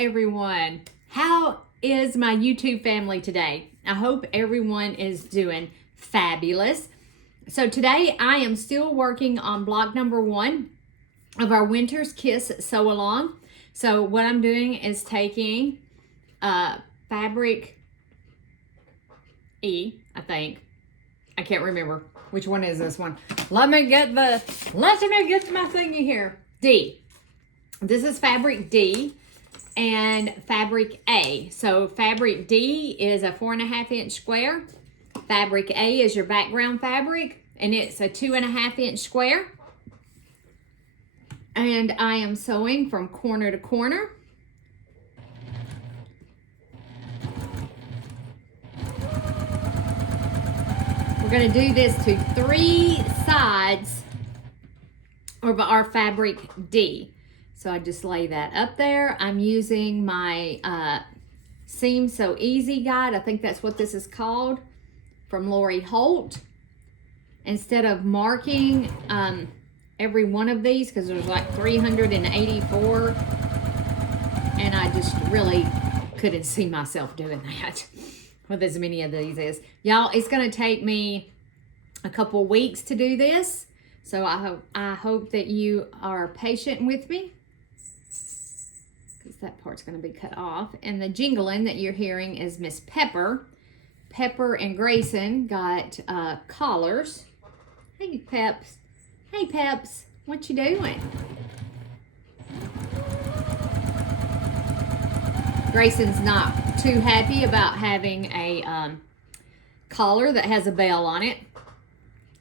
everyone. How is my YouTube family today? I hope everyone is doing fabulous. So today I am still working on block number 1 of our Winter's Kiss Sew Along. So what I'm doing is taking fabric E, I think. I can't remember which one is this one. Let me get my thingy here. D. This is fabric D and fabric A. So fabric D is a 4.5 inch square. Fabric A is your background fabric, and it's a 2.5 inch square. And I am sewing from corner to corner. We're going to do this to 3 sides of our fabric D. So I just lay that up there. I'm using my Seam So Easy guide. I think that's what this is called, from Lori Holt. Instead of marking every one of these, because there's like 384, and I just really couldn't see myself doing that with as many of these as. Y'all, it's going to take me a couple weeks to do this. So I hope that you are patient with me, because that part's going to be cut off. And the jingling that you're hearing is Miss Pepper. Pepper and Grayson got collars. Hey, Peps. Hey, Peps. What you doing? Grayson's not too happy about having a collar that has a bell on it.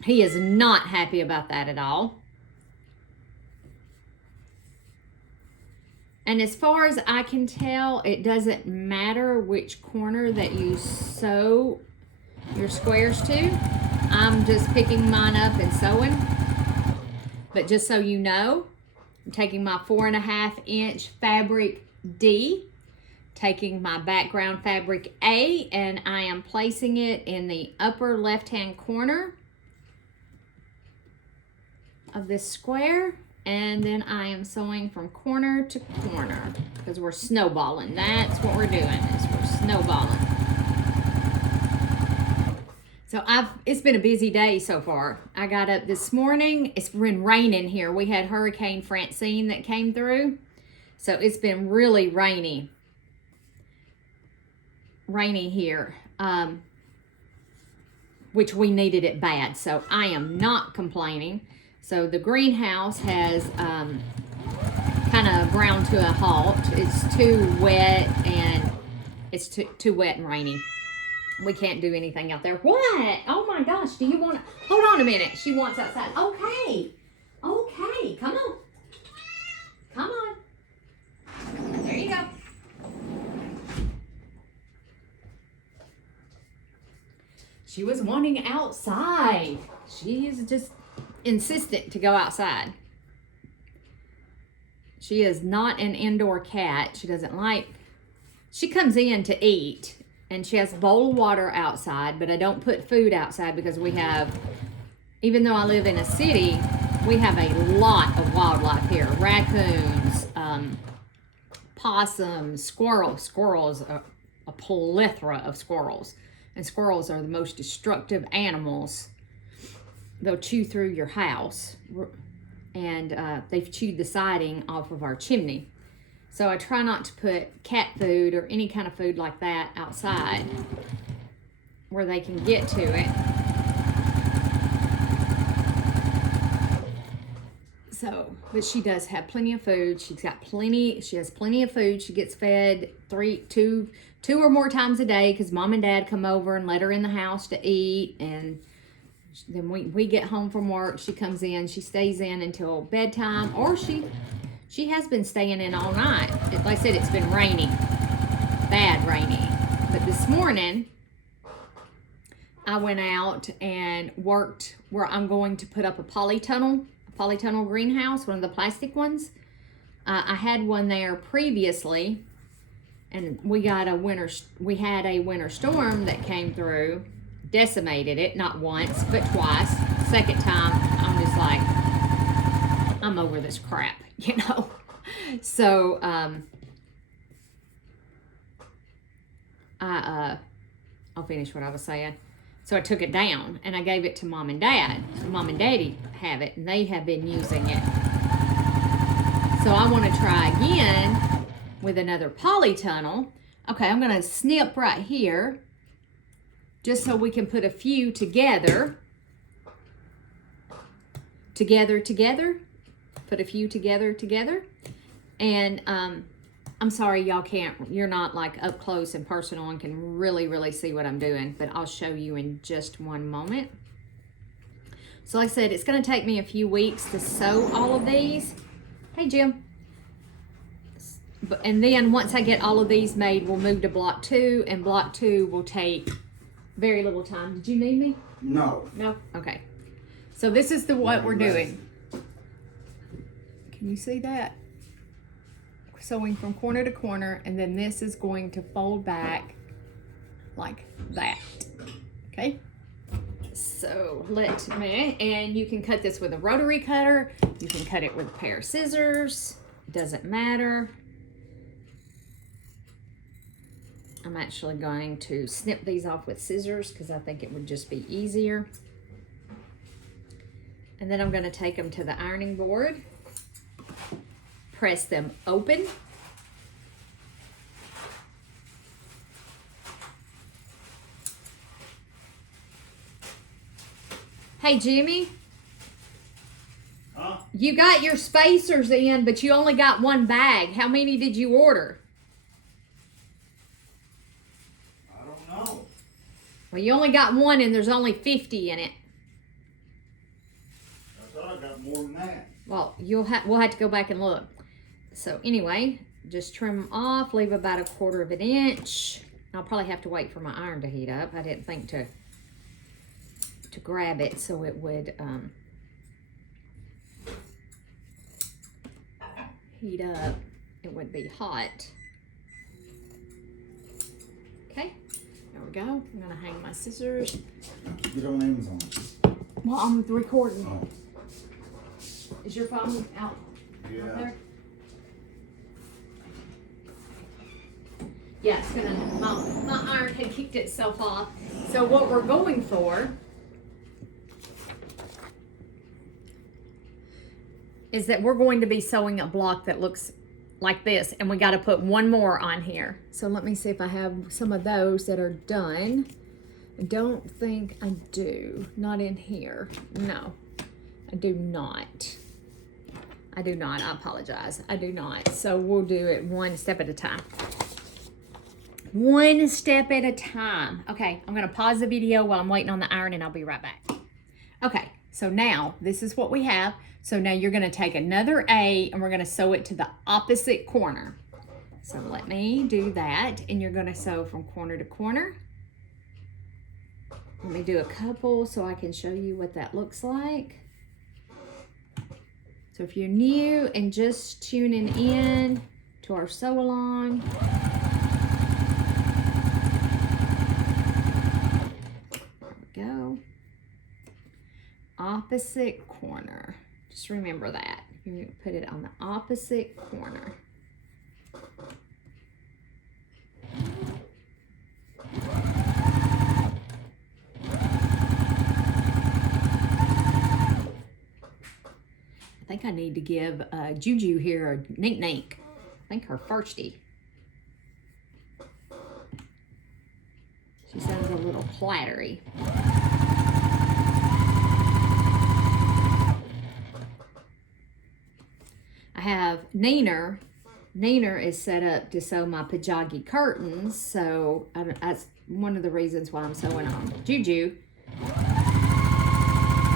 He is not happy about that at all. And as far as I can tell, it doesn't matter which corner that you sew your squares to. I'm just picking mine up and sewing. But just so you know, I'm taking my 4.5 inch fabric D, taking my background fabric A, and I am placing it in the upper left-hand corner of this square. And then I am sewing from corner to corner, because we're snowballing. That's what we're doing, is we're snowballing. So it's been a busy day so far. I got up this morning. It's been raining here. We had Hurricane Francine that came through. So it's been really rainy here, which we needed it bad. So I am not complaining. So the greenhouse has kind of ground to a halt. It's too wet, and it's too wet and rainy. We can't do anything out there. What? Oh my gosh, do you want to? Hold on a minute. She wants outside. Okay. Okay, come on. Come on. There you go. She was wanting outside. She is just insistent to go outside. She is not an indoor cat. She doesn't like, she comes in to eat, and she has a bowl of water outside, but I don't put food outside because we have, even though I live in a city, we have a lot of wildlife here. Raccoons, possums, squirrels, a plethora of squirrels. And squirrels are the most destructive animals. They'll chew through your house, and they've chewed the siding off of our chimney. So I try not to put cat food or any kind of food like that outside where they can get to it. So, but she does have plenty of food. She has plenty of food. She gets fed two or more times a day, because mom and dad come over and let her in the house to eat. And then we get home from work. She comes in. She stays in until bedtime, or she has been staying in all night. Like I said, it's been raining, bad raining. But this morning, I went out and worked where I'm going to put up a polytunnel greenhouse, one of the plastic ones. I had one there previously, and we had a winter storm that came through, decimated it, not once, but twice. Second time, I'm just like, I'm over this crap, you know? So, I'll finish what I was saying. So I took it down and I gave it to Mom and Dad. So Mom and Daddy have it and they have been using it. So I want to try again with another polytunnel. Okay, I'm going to snip right here just so we can put a few together. Together. Put a few together. And I'm sorry y'all you're not like up close and personal and can really see what I'm doing, but I'll show you in just one moment. So like I said, it's going to take me a few weeks to sew all of these. Hey, Jim. And then once I get all of these made, we'll move to block 2, and block 2 will take very little time. Did you need me? No. No? Okay. So this is what we're doing. Can you see that? Sewing from corner to corner, and then this is going to fold back like that. Okay? So and you can cut this with a rotary cutter. You can cut it with a pair of scissors. It doesn't matter. I'm actually going to snip these off with scissors because I think it would just be easier. And then I'm going to take them to the ironing board. Press them open. Hey, Jimmy. Huh? You got your spacers in, but you only got one bag. How many did you order? I don't know. Well, you only got one, and there's only 50 in it. I thought I got more than that. Well, we'll have to go back and look. So anyway, just trim them off, leave about 1/4 of an inch. I'll probably have to wait for my iron to heat up. I didn't think to grab it so it would heat up. It would be hot. Okay, there we go. I'm gonna hang my scissors. Get on Amazon. Well, I'm recording. Oh. Is your phone out Yeah. there? Yeah, it's gonna, my iron had kicked itself off. So what we're going for is that we're going to be sewing a block that looks like this, and we got to put one more on here. So let me see if I have some of those that are done. I don't think I do. Not in here. No, I do not. I do not. I apologize. I do not. So we'll do it one step at a time. One step at a time. Okay, I'm going to pause the video while I'm waiting on the iron, and I'll be right back. Okay, so now this is what we have. So now you're going to take another A, and we're going to sew it to the opposite corner. So let me do that, and you're going to sew from corner to corner. Let me do a couple so I can show you what that looks like. So if you're new and just tuning in to our sew along, there we go. Opposite corner. Just remember that. You put it on the opposite corner. I think I need to give Juju here a nink. I think her firstie. She sounds a little clattery. I have Neener. Neener is set up to sew my pajagi curtains, so that's one of the reasons why I'm sewing on Juju.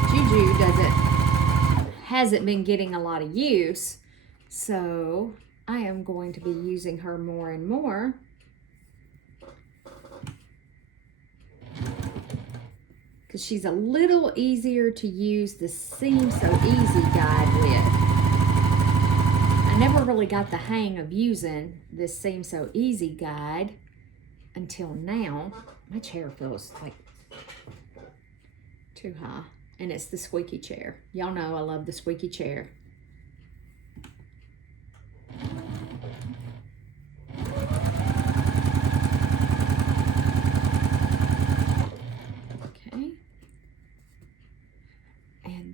Juju hasn't been getting a lot of use, so I am going to be using her more and more. Because she's a little easier to use the Seam So Easy guide with. I never really got the hang of using this Seam So Easy guide until now. My chair feels like too high. And it's the squeaky chair. Y'all know I love the squeaky chair.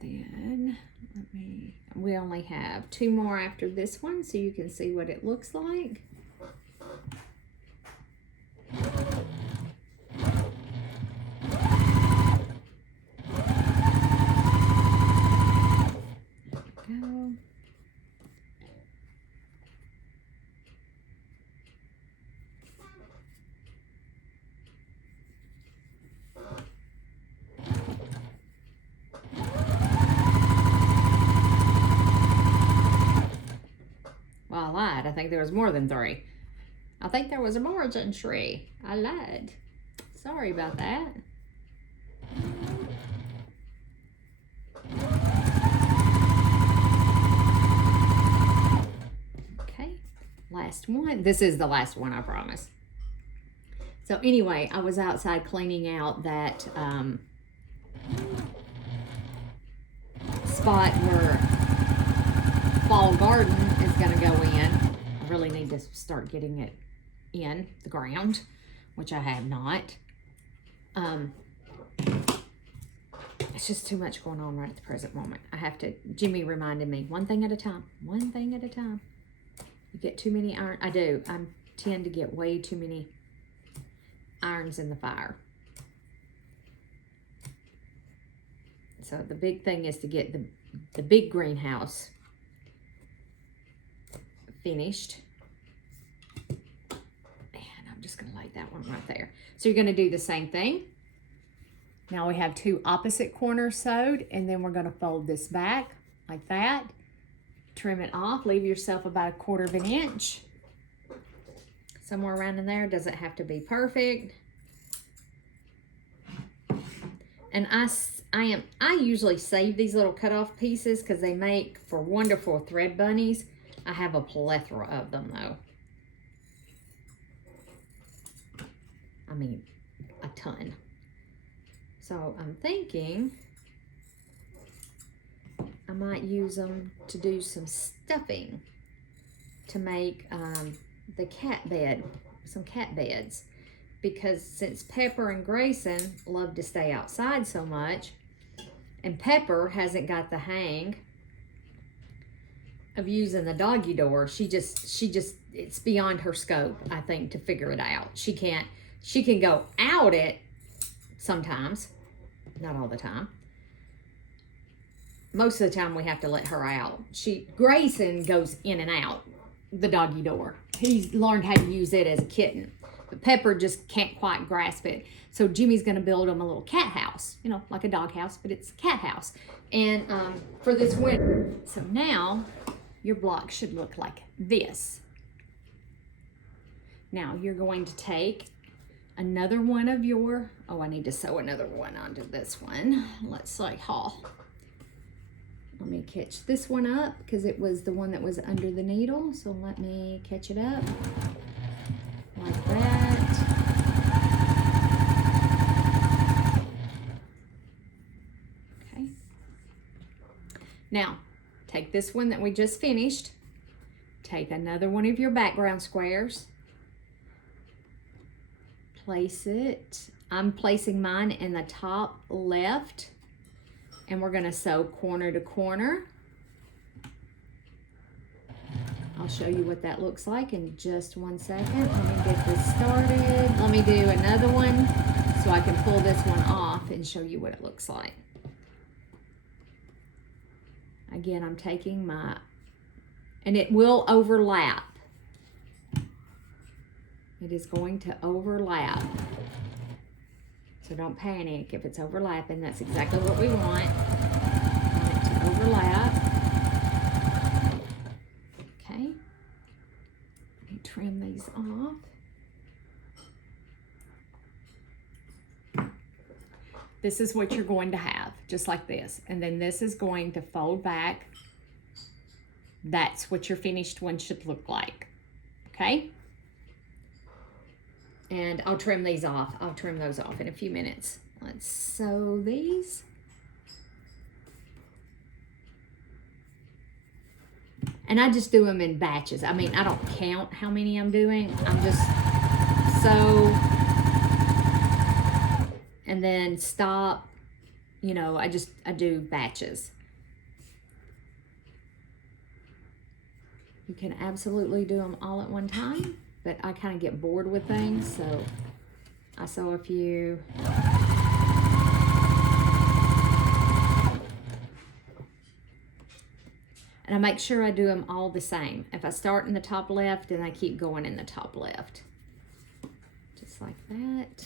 And then we only have 2 more after this one, so you can see what it looks like. Go. Well, I lied. I think there was more than 3. I think there was more than 3. I lied. Sorry about that. Okay, last one. This is the last one, I promise. So anyway, I was outside cleaning out that spot where fall garden is going to go in. I really need to start getting it in the ground, which I have not. It's just too much going on right at the present moment. I have to, Jimmy reminded me, one thing at a time, one thing at a time. You get too many irons. I do. I tend to get way too many irons in the fire. So the big thing is to get the big greenhouse finished. And I'm just going to lay that one right there. So you're going to do the same thing. Now we have 2 opposite corners sewed, and then we're going to fold this back like that. Trim it off. Leave yourself about 1/4 inch. Somewhere around in there. Doesn't have to be perfect. And I usually save these little cutoff pieces because they make for wonderful thread bunnies. I have a plethora of them though. I mean, a ton. So I'm thinking I might use them to do some stuffing to make the cat bed, some cat beds. Because since Pepper and Grayson love to stay outside so much, and Pepper hasn't got the hang of using the doggy door, she just it's beyond her scope, I think, to figure it out. She can go out it sometimes, not all the time. Most of the time we have to let her out. Grayson goes in and out the doggy door. He's learned how to use it as a kitten. But Pepper just can't quite grasp it. So Jimmy's going to build him a little cat house, you know, like a dog house, but it's a cat house. And for this winter. So now your block should look like this. Now you're going to take another one of your, I need to sew another one onto this one. Let's say haul. Let me catch this one up because it was the one that was under the needle. So let me catch it up. Like that. Okay. Now, take this one that we just finished. Take another one of your background squares. Place it. I'm placing mine in the top left. And we're going to sew corner to corner. I'll show you what that looks like in just 1 second. Let me get this started. Let me do another one so I can pull this one off and show you what it looks like. Again, I'm taking my, and it will overlap. It is going to overlap. So don't panic if it's overlapping. That's exactly what we want. We want it to overlap. Okay. Let me trim these off. This is what you're going to have, just like this. And then this is going to fold back. That's what your finished one should look like. Okay? And I'll trim these off. I'll trim those off in a few minutes. Let's sew these. And I just do them in batches. I mean, I don't count how many I'm doing. I'm just sew and then stop you know, I do batches. You can absolutely do them all at one time, but I kind of get bored with things, so I sew a few. And I make sure I do them all the same. If I start in the top left, then I keep going in the top left. Just like that.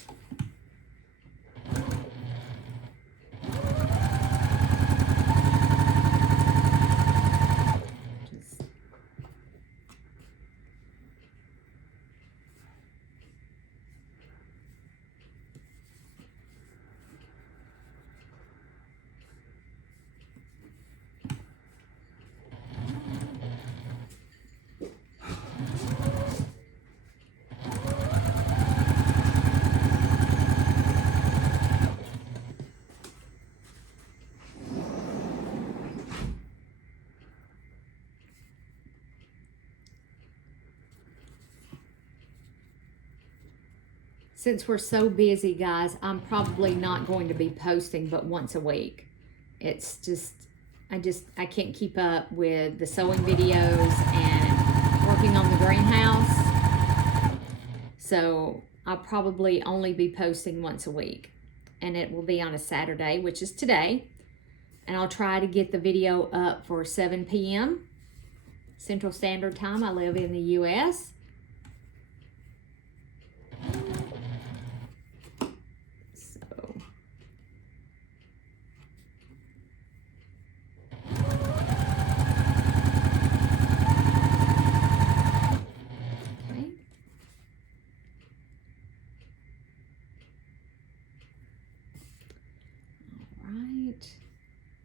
Since we're so busy, guys, I'm probably not going to be posting but once a week. It's just, I can't keep up with the sewing videos and working on the greenhouse. So I'll probably only be posting once a week. And it will be on a Saturday, which is today. And I'll try to get the video up for 7 p.m. Central Standard Time. I live in the U.S.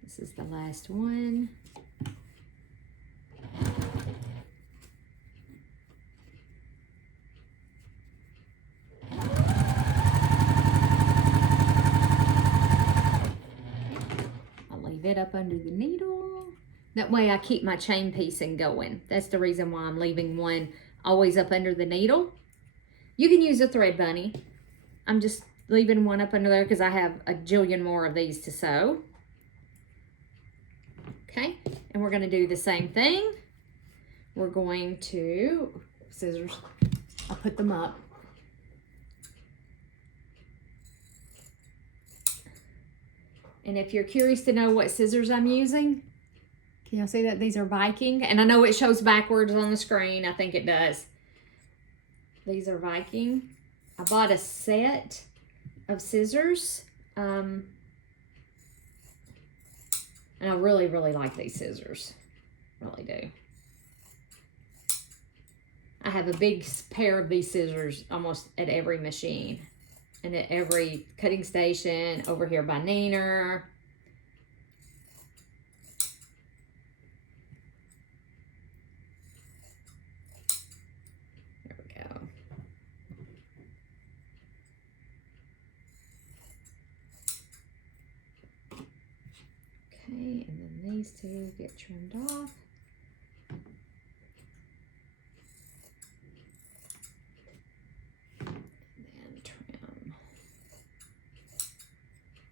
This is the last one. I'll leave it up under the needle. That way I keep my chain piecing going. That's the reason why I'm leaving one always up under the needle. You can use a thread bunny. I'm just leaving one up under there because I have a jillion more of these to sew. Okay, and we're going to do the same thing. We're going to, scissors, I'll put them up. And if you're curious to know what scissors I'm using, can y'all see that these are Viking? And I know it shows backwards on the screen. I think it does. These are Viking. I bought a set of scissors. And I really, really like these scissors. Really do. I have a big pair of these scissors almost at every machine. And at every cutting station, over here by Neener. There we go. Okay, and then these two get trimmed off. And then trim.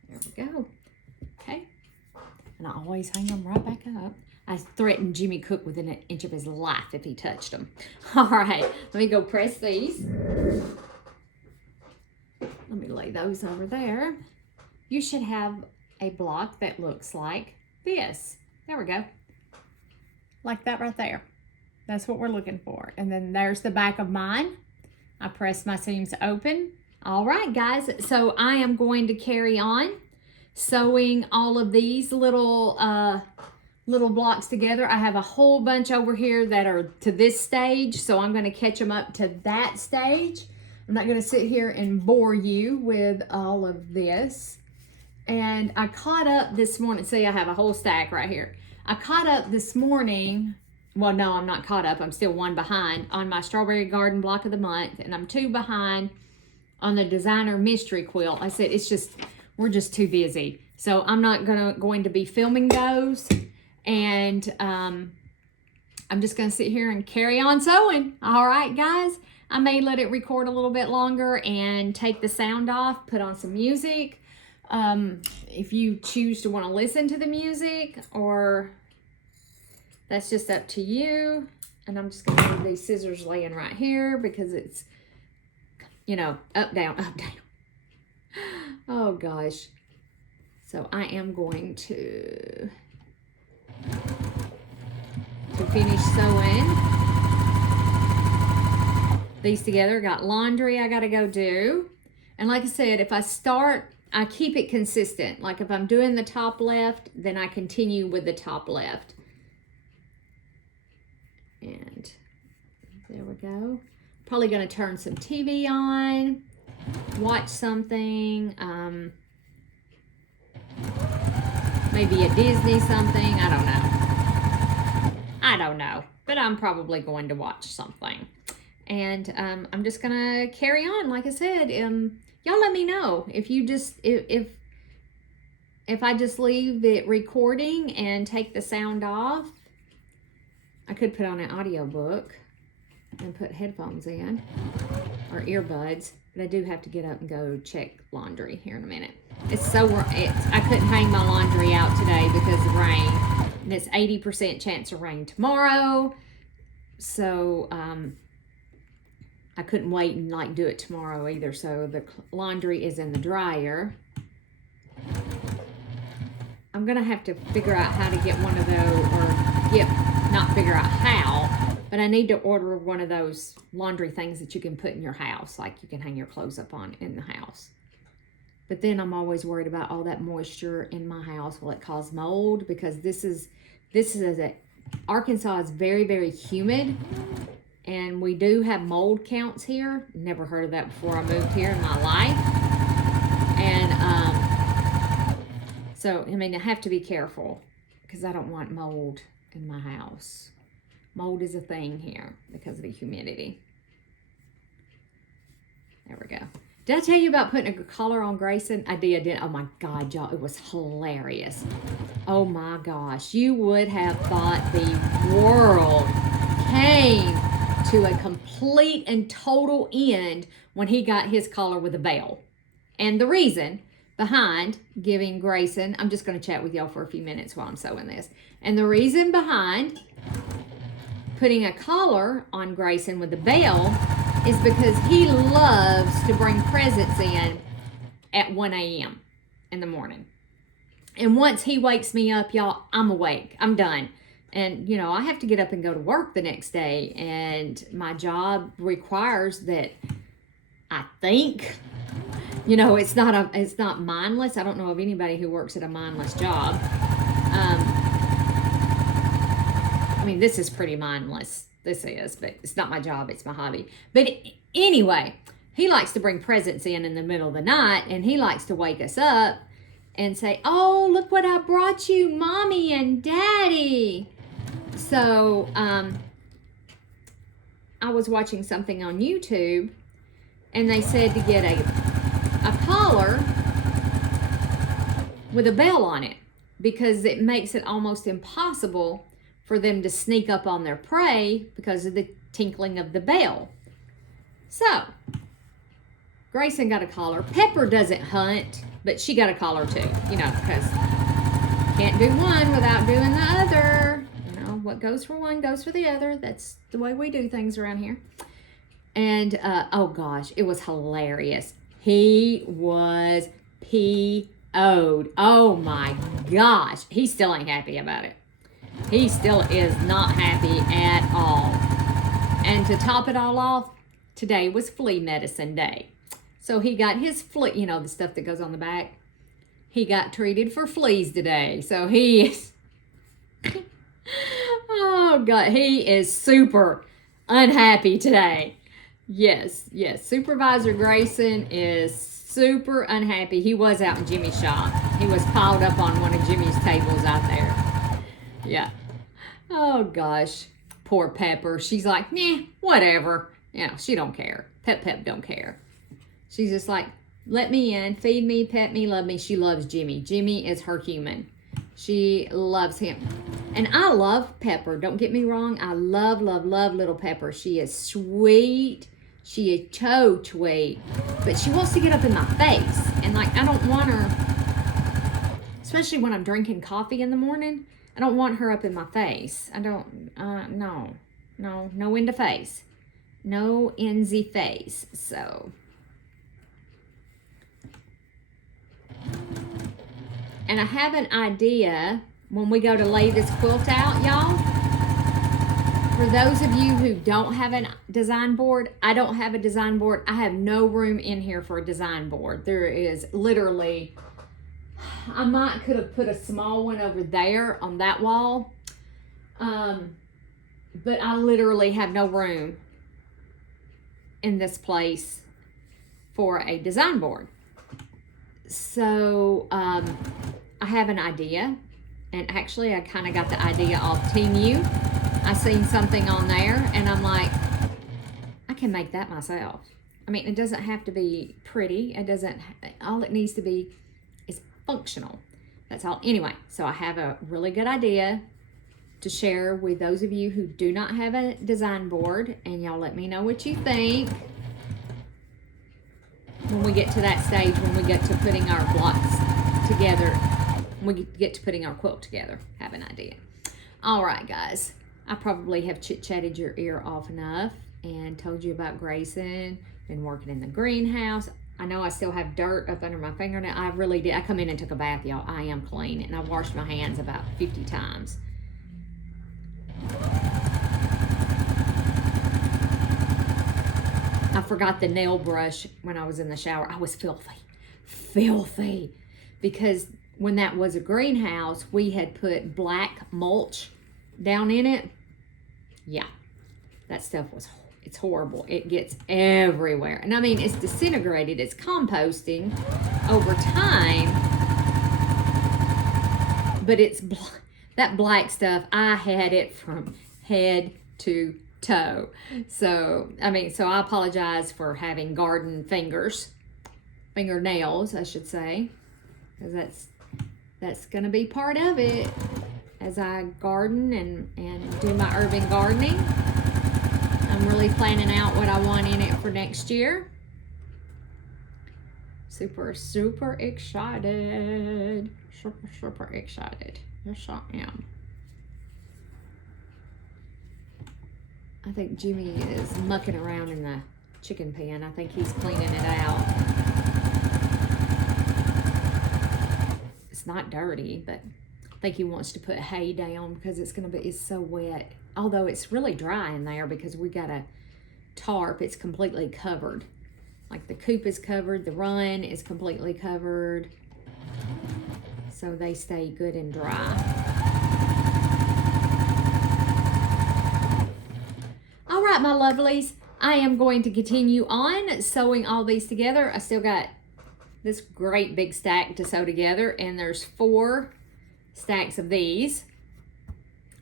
There we go. Okay. And I always hang them right back up. I threatened Jimmy Cook within an inch of his life if he touched them. All right, let me go press these. Let me lay those over there. You should have a block that looks like this. There we go. Like that right there. That's what we're looking for. And then there's the back of mine. I press my seams open. All right, guys. So I am going to carry on sewing all of these little blocks together. I have a whole bunch over here that are to this stage. So I'm going to catch them up to that stage. I'm not going to sit here and bore you with all of this. And I caught up this morning. See, I have a whole stack right here. I caught up this morning. Well, no, I'm not caught up. I'm still one behind on my Strawberry Garden Block of the Month. And I'm 2 behind on the Designer Mystery Quilt. I said, we're just too busy. So I'm not going to be filming those. And I'm just going to sit here and carry on sewing. All right, guys. I may let it record a little bit longer and take the sound off, put on some music. If you choose to want to listen to the music, or that's just up to you. And I'm just going to leave these scissors laying right here because it's, you know, up, down, up, down. Oh gosh. So I am going to finish sewing these together. Got laundry I got to go do. And like I said, if I start, I keep it consistent. Like if I'm doing the top left, then I continue with the top left. And there we go. Probably going to turn some TV on, watch something, maybe a Disney something. I don't know, but I'm probably going to watch something. And I'm just going to carry on. Like I said, y'all let me know if you just, if I just leave it recording and take the sound off. I could put on an audiobook and put headphones in or earbuds, but I do have to get up and go check laundry here in a minute. I couldn't hang my laundry out today because of rain, and it's 80% chance of rain tomorrow. So I couldn't wait and like do it tomorrow either. So the laundry is in the dryer. I'm gonna have to figure out how to get one of those, or not figure out how, but I need to order one of those laundry things that you can put in your house, like you can hang your clothes up on in the house. But then I'm always worried about all that moisture in my house. Will it cause mold? Because Arkansas is very, very humid, and we do have mold counts here. Never heard of that before I moved here in my life. And so, I mean, I have to be careful because I don't want mold in my house. Mold is a thing here because of the humidity. There we go. Did I tell you about putting a collar on Grayson? I did. Oh my God, y'all, it was hilarious. Oh my gosh, you would have thought the world came to a complete and total end when he got his collar with a bell. And the reason behind giving Grayson, I'm just going to chat with y'all for a few minutes while I'm sewing this. And the reason behind putting a collar on Grayson with the bell is because he loves to bring presents in at 1 a.m. in the morning. And once he wakes me up, y'all, I'm awake. I'm done. And, you know, I have to get up and go to work the next day. And my job requires that, I think, you know, it's not mindless. I don't know of anybody who works at a mindless job. I mean, this is pretty mindless. This is, but it's not my job. It's my hobby. But anyway, he likes to bring presents in the middle of the night, and he likes to wake us up and say, "Oh, look what I brought you, Mommy and Daddy." So I was watching something on YouTube, and they said to get a collar with a bell on it because it makes it almost impossible for them to sneak up on their prey because of the tinkling of the bell. So Grayson got a collar. Pepper doesn't hunt, but she got a collar too, you know, because can't do one without doing the other. You know, what goes for one goes for the other. That's the way we do things around here. And oh gosh, it was hilarious. He was PO'd. Oh my gosh. He still ain't happy about it. He still is not happy at all. And to top it all off, today was flea medicine day. So he got his flea, you know, the stuff that goes on the back. He got treated for fleas today. So he is, oh God, he is super unhappy today. Yes. Supervisor Grayson is super unhappy. He was out in Jimmy's shop. He was piled up on one of Jimmy's tables out there. Yeah. Oh gosh. Poor Pepper. She's like, nah, whatever. You know, she don't care. Pep don't care. She's just like, let me in, feed me, pet me, love me. She loves Jimmy. Jimmy is her human. She loves him. And I love Pepper. Don't get me wrong. I love little Pepper. She is sweet. She is so sweet. But she wants to get up in my face. And like, I don't want her especially when I'm drinking coffee in the morning. I don't want her up in my face. I don't, no in the face. No in the face, so. And I have an idea when we go to lay this quilt out, y'all. For those of you who don't have a design board, I don't have a design board. I have no room in here for a design board. There is literally, I could have put a small one over there on that wall. But I literally have no room in this place for a design board. So I have an idea, and actually I kind of got the idea off Team U. I seen something on there and I'm like, I can make that myself. I mean, it doesn't have to be pretty. It doesn't, all it needs to be is functional. That's all. Anyway, so I have a really good idea to share with those of you who do not have a design board, and y'all let me know what you think when we get to that stage, when we get to putting our blocks together, when we get to putting our quilt together. Have an idea. All right, guys. I probably have chit-chatted your ear off enough and told you about Grayson, been working in the greenhouse. I know I still have dirt up under my fingernail. I really did. I come in and took a bath, y'all. I am clean, and I've washed my hands about 50 times. I forgot the nail brush when I was in the shower. I was filthy, because when that was a greenhouse, we had put black mulch down in it. Yeah, that stuff it's horrible. It gets everywhere. And I mean, it's disintegrated. It's composting over time. But it's that black stuff, I had it from head to toe. So, I mean, so I apologize for having garden fingernails, I should say. Because that's going to be part of it as I garden and do my urban gardening. I'm really planning out what I want in it for next year. Super, super excited. Super, super excited. Yes, I am. I think Jimmy is mucking around in the chicken pen. I think he's cleaning it out. It's not dirty, but I think he wants to put hay down because it's so wet. Although it's really dry in there because we got a tarp. It's completely covered. Like the coop is covered, the run is completely covered. So they stay good and dry. All right, my lovelies. I am going to continue on sewing all these together. I still got this great big stack to sew together, and there's 4 stacks of these.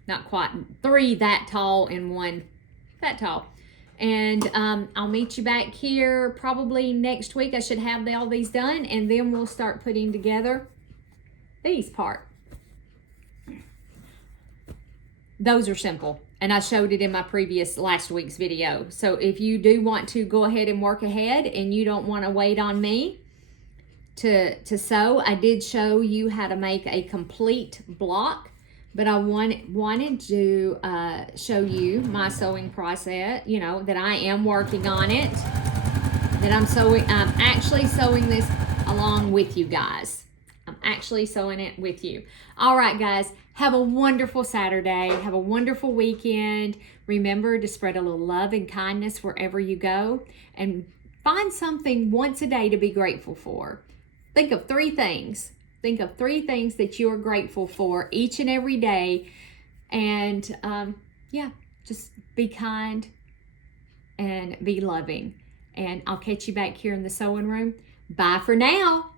Not quite 3 that tall and 1 that tall. And I'll meet you back here probably next week. I should have all these done, and then we'll start putting together these part. Those are simple, and I showed it in my last week's video. So if you do want to go ahead and work ahead and you don't want to wait on me to sew, I did show you how to make a complete block, but I wanted to show you my sewing process, you know, that I am working on it, that I'm actually sewing this along with you guys. I'm actually sewing it with you. All right, guys, have a wonderful Saturday. Have a wonderful weekend. Remember to spread a little love and kindness wherever you go, and find something once a day to be grateful for. Think of 3 things. Think of 3 things that you are grateful for each and every day. And yeah, just be kind and be loving. And I'll catch you back here in the sewing room. Bye for now.